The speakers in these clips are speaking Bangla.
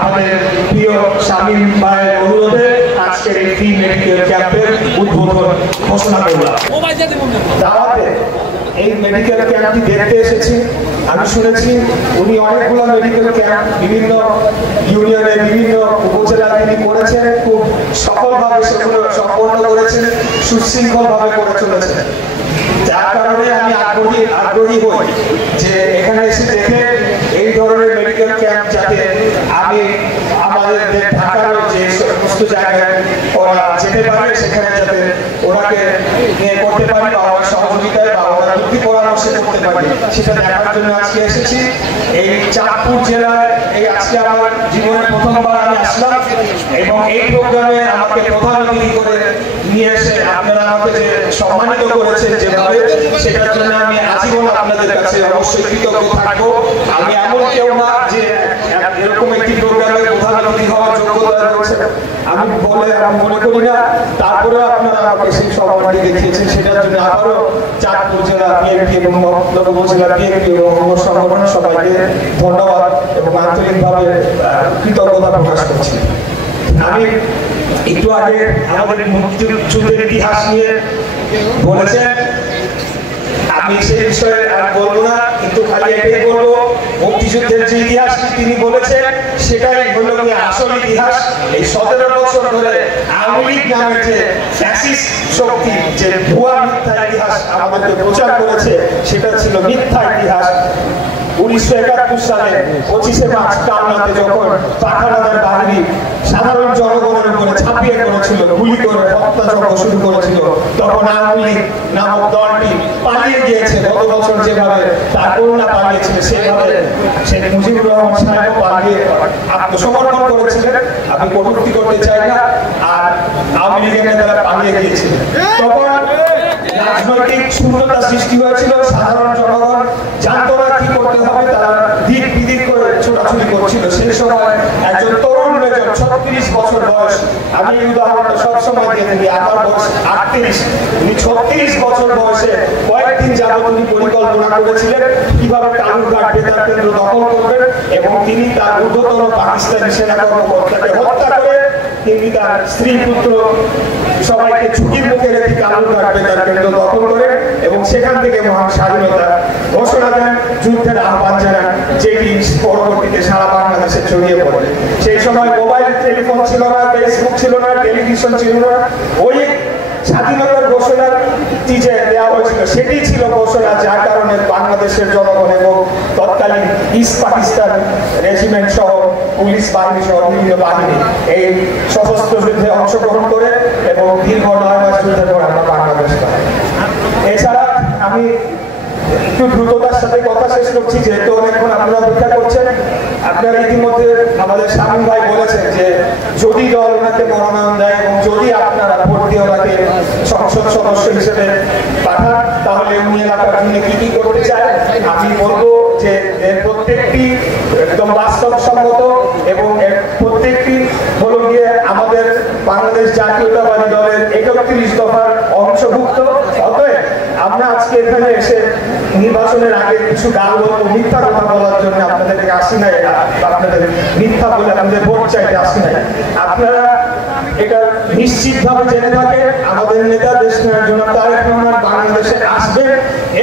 আমাদের প্রিয় শামীম ভাইয়ের অনুরোধে আজকের এই ফ্রি মেডিকেল ক্যাম্পের উদ্বোধন ঘোষণা করলাম। দাওয়াতে এই মেডিকেল ক্যাম্পটি দেখতে এসেছি। আমি শুনেছি উনি অনেকগুলো মেডিকেল ক্যাম্প বিভিন্ন ইউনিয়নে বিভিন্ন উপজেলায় তিনি করেছেন, খুব সফলভাবে সেগুলো সম্পন্ন করেছেন, সুশৃঙ্খলভাবে করে চলেছেন। যার কারণে আমি আগ্রহী হই যে এখানে এসে দেখে এই ধরনের মেডিকেল ক্যাম্প যাতে আমি আমাদের ঢাকার যে সমস্ত জায়গায় ওরা যেতে পারে সেখানে যাতে ওনাকে নিয়ে করতে পারি বা ওনার সহযোগিতায় বা ওনার দুটি পরামর্শ করতে পারি সেটা দেখার জন্য আজকে এসেছি। এই চাঁদপুর জেলায় এই আজকে আমার জীবনের প্রথমবার আমি আসলাম এবং এই প্রোগ্রামে আমাকে প্রধান অতিথি করে নিয়ে এসে আপনারা আমাকে যে সম্মানিত করেছেন যেভাবে, সেটার জন্য আমি আজীবন আপনাদের কাছে অবশ্যই কৃতজ্ঞ থাকবো। আমি এমন কেউ না যে এরকম একটি প্রোগ্রামে প্রধান অতিথি হওয়ার যোগ্যতা রয়েছে আমি মনে করি না। তারপরে আপনারা আমাকে সেই সম্মানটি দেখিয়েছেন, সেটার জন্য আবারও চাঁদপুর জেলা বিএনপি এবং মহকুমা উপজেলা বিএনপি এবং অঙ্গ সংগঠন সবাইকে ধন্যবাদ এবং আন্তরিকভাবে কৃতজ্ঞতা প্রকাশ করছি। আমি একটু আগে আমাদের মুক্তিযুদ্ধের ইতিহাস নিয়ে বলেছেন, আমি সেই বিষয়ে আর বলবো না, কিন্তু খালি এটাই বলবো মুক্তিযুদ্ধের যে ইতিহাস তিনি বলেছেন সেটাই হলো আসল ইতিহাস। এই 17 বছর ধরে আওয়ামী লীগ নামের যে ফ্যাসিস্ট শক্তি যে ভুয়া মিথ্যা ইতিহাস আমাদেরকে প্রচার করেছে সেটা ছিল মিথ্যা ইতিহাস। 1971 সালে 25শে মার্চ কালনাতে যখন পাঠানদের বাহিনী সাধারণ জনগণের উপরে ঝাঁপিয়ে পড়েছিল, গুলি করে হত্যাযজ্ঞ শুরু করেছিল, তখন আওয়ামী লীগ নামক দলটি পালিয়ে গিয়েছে। গত বছর যেভাবে তার কন্যা পালিয়েছিল সেভাবে শেখ মুজিবুর রহমান সাহেব পালিয়ে আত্মসমর্পণ করেছিলেন। আমি কটূক্তি করতে চাই না। আর আওয়ামী লীগের নেতারা পালিয়ে গিয়েছিলেন, তখন রাজনৈতিক শূন্যতা সৃষ্টি হয়েছিল। সাধারণ জনগণ জানতো না কি করতে হবে, তারা দিক বিদিক করে ছোটাছুটি করছিল। সেই সময় একজন তরুণ মেজর 36 বছর বয়স, আমি এই উদাহরণটা সবসময় দিয়ে থাকি, আমার বয়স 38, উনি 36 বছর বয়সে কয়েকদিন যাবত উনি পরিকল্পনা করেছিলেন কিভাবে কালুরঘাট বেতার কেন্দ্র দখল করবেন এবং তিনি তার ঊর্ধ্বতন পাকিস্তানি সেনা কর্মকর্তাকে হত্যা করে তিনি তার স্ত্রী পুত্র সবাইকে ঝুঁকির মুখে রেখে কালুরঘাট বেতার কেন্দ্র দখল করে এবং সেখান থেকে মহান স্বাধীনতা ঘোষণা দেন, যুদ্ধের আহ্বান জানান, যেটি পরবর্তীতে সারা বাংলাদেশে ছড়িয়ে পড়ে। সেই সময় মোবাইল টেলিফোন ছিল না, ফেসবুক ছিল না, টেলিভিশন ছিল না। ওই স্বাধীনতার ঘোষণাটি যে দেওয়া হয়েছিল সেটি ছিল ঘোষণা, যার কারণে বাংলাদেশের জনগণ এবং তৎকালীন ইস্ট পাকিস্তান রেজিমেন্ট সহ পুলিশ বাহিনী সহ বিভিন্ন বাহিনী এই সশস্ত্র যুদ্ধে অংশগ্রহণ করে এবং দীর্ঘ 9 মাস যুদ্ধের পর আমরা বাংলাদেশ পাই। এছাড়া আমি একটু দ্রুততার সাথে কথা শেষ করছি, যেহেতু অনেকক্ষণ আপনারা অপেক্ষা করছেন। আপনারা ইতিমধ্যে আমাদের শামীম ভাই বলেছেন যে যদি দল ওনাকে মনোনয়ন দেয় এবং যদি আপনারা ভোট দিয়ে ওনাকে সংসদ সদস্য হিসেবে পাঠান, তাহলে উনি এলাকার জন্য কি কি করতে চায়। আমি বলবো যে এর প্রত্যেকটি একদম বাস্তবসম্মত এবং এর প্রত্যেকটি হলো গিয়ে আমাদের বাংলাদেশ জাতীয়তাবাদী দলের 31 দফার অংশভুক্ত। অতএব আমরা আজকে এখানে এসে নির্বাচনের আগে কিছু গাল বলবো, মিথ্যা কথা বলার জন্য আপনাদেরকে আসি নাই, আপনাদের মিথ্যা বলে আপনাদের ভোট চাইতে আসি নাই। আপনারা এটা নিশ্চিতভাবে জেনে থাকেন আমাদের নেতা দেশ নায়ক জনাব তারেক রহমান বাংলাদেশে আসবেন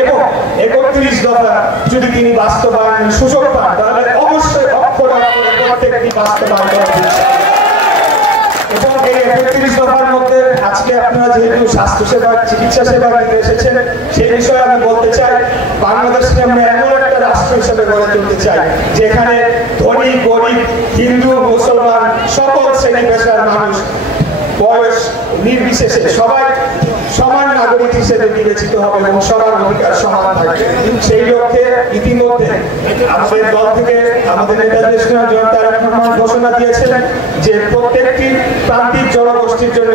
এবং 31 দফা যদি তিনি বাস্তবায়নের সুযোগ পান তাহলে অবশ্যই অক্ষরে অক্ষরে প্রত্যেকটি বাস্তবায়ন করা উচিত। এবং এই 31 দফার মধ্যে আজকে আপনারা যেহেতু স্বাস্থ্যসেবা চিকিৎসা সেবা নিতে এসেছেন, সেই বিষয়ে আমি বলতে চাই বাংলাদেশকে আমরা এমন একটা রাষ্ট্র হিসেবে গড়ে তুলতে চাই যেখানে ধনী গরিব হিন্দু মুসলমান সকল শ্রেণী পেশার মানুষ বয়স নির্বিশেষে সবাই সমান নাগরিক হিসেবে বিবেচিত হবে এবং সবার অধিকার সমান থাকবে। সেই লক্ষ্যে ইতিমধ্যে আমাদের দল থেকে আমাদের নেতা দেশ নায়ক জনাব তারেক রহমান ঘোষণা দিয়েছেন যে প্রত্যেকটি প্রান্তিক জনগোষ্ঠীর জন্য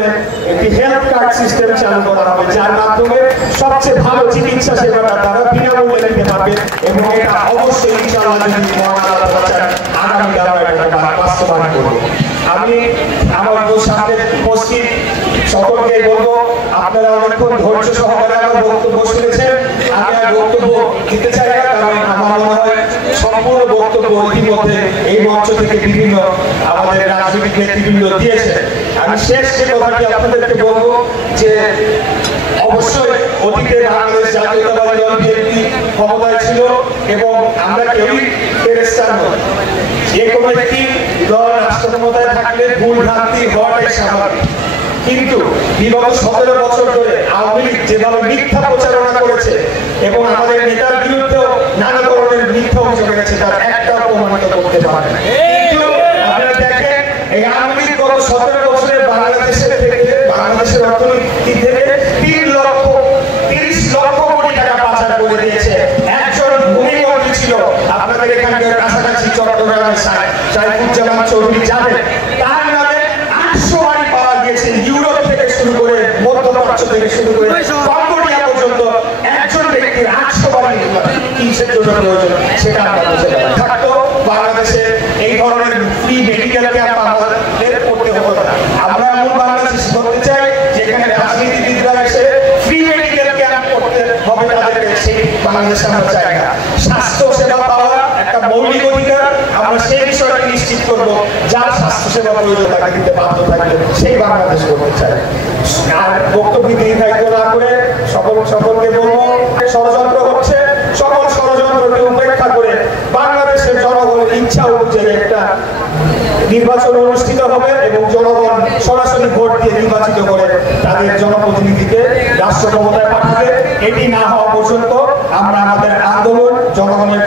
একটি হেলথ কার্ড সিস্টেম চালু করা হবে, যার মাধ্যমে সবচেয়ে ভালো চিকিৎসা সেবাটা তারা বিনামূল্যে নিতে পারবে এবং এটা অবশ্যই ইনশাআল্লাহ যদি মহান আল্লাহ চান আগামী আমরা এটা বাস্তবায়ন করব। আমি আমার সামনে উপস্থিত সকলকে বলবো আপনারা অনেকক্ষণ ধৈর্য সহকারে আমার বক্তব্য শুনেছেন। আমি আর বক্তব্য দিতে চাই না, কারণ আমার মনে হয় সম্পূর্ণ বক্তব্য ইতিমধ্যে এই মঞ্চ থেকে বিভিন্ন আমাদের রাজনৈতিক নেতৃবৃন্দ দিয়েছে। আমি শেষ যে কথাটি আপনাদেরকে বলবো যে অবশ্যই অতীতে বাংলাদেশ জাতীয়তাবাদী দল বিএনপি ক্ষমতায় ছিল এবং আমরা কেউই ফেরেশতা নই। যে কোনো একটি দল রাষ্ট্র ক্ষমতায় থাকলে ভুল ভ্রান্তি হওয়াটাই স্বাভাবিক, কিন্তু বিগত 17 বছর ধরে আওয়ামী লীগ যেভাবে মিথ্যা প্রচারণা করেছে এবং আমাদের নেতার বিরুদ্ধেও নানা ধরনের মিথ্যা অভিযোগ এনেছে তার একটা প্রমাণিত করতে পারে না। কিন্তু আপনারা দেখেন এই আওয়ামী লীগ গত 17 বছরে বাংলাদেশের অর্থনীতি থেকে 30 লক্ষ কোটি টাকা পাচার করে দিয়েছে। একজন ভূমিমন্ত্রী ছিল আপনাদের এখানকার কাছাকাছি চট্টগ্রামের সাইফুজ্জামান চৌধুরী জানেন, তার নামে 800 বাড়ি পাওয়া গিয়েছে। ইউরোপ থেকে শুরু করে মধ্যপ্রাচ্য থেকে শুরু করে কম্বোডিয়া পর্যন্ত একজন ব্যক্তির 800 বাড়ি কিসের জন্য প্রয়োজন সেটা আমরা বুঝে থাকতো। বাংলাদেশে এই ধরনের ফ্রি মেডিকেল ক্যাম্প আমাদের করতে হতো না। আমরা এমন বাংলাদেশ করতে চাই যেখানে রাজনীতিবিদরা এসে ফ্রি মেডিকেল ক্যাম্প করতে হবে তাদেরকে, সেই বাংলাদেশ আমরা চাই না। স্বাস্থ্য সেবা পাওয়া একটা মৌলিক অধিকার, আমরা সেই বিষয়টি নিশ্চিত করব। যার স্বাস্থ্য সেবা প্রয়োজন তাকে দিতে বাধ্য থাকবে, সেই বাংলাদেশ করতে চাই। আর বক্তব্য দীর্ঘায়িত না করে সকলকে বলবো ষড়যন্ত্র হচ্ছে, সকল ষড়যন্ত্রকে উপেক্ষা করে বাংলাদেশের জনগণের ইচ্ছা অনুযায়ী একটা নির্বাচন অনুষ্ঠিত হবে এবং জনগণ সরাসরি ভোট দিয়ে নির্বাচিত করে তাদের জনপ্রতিনিধিকে রাষ্ট্র ক্ষমতায় পাঠাবে। এটি না হওয়া পর্যন্ত আমরা আমাদের আন্দোলন জনগণের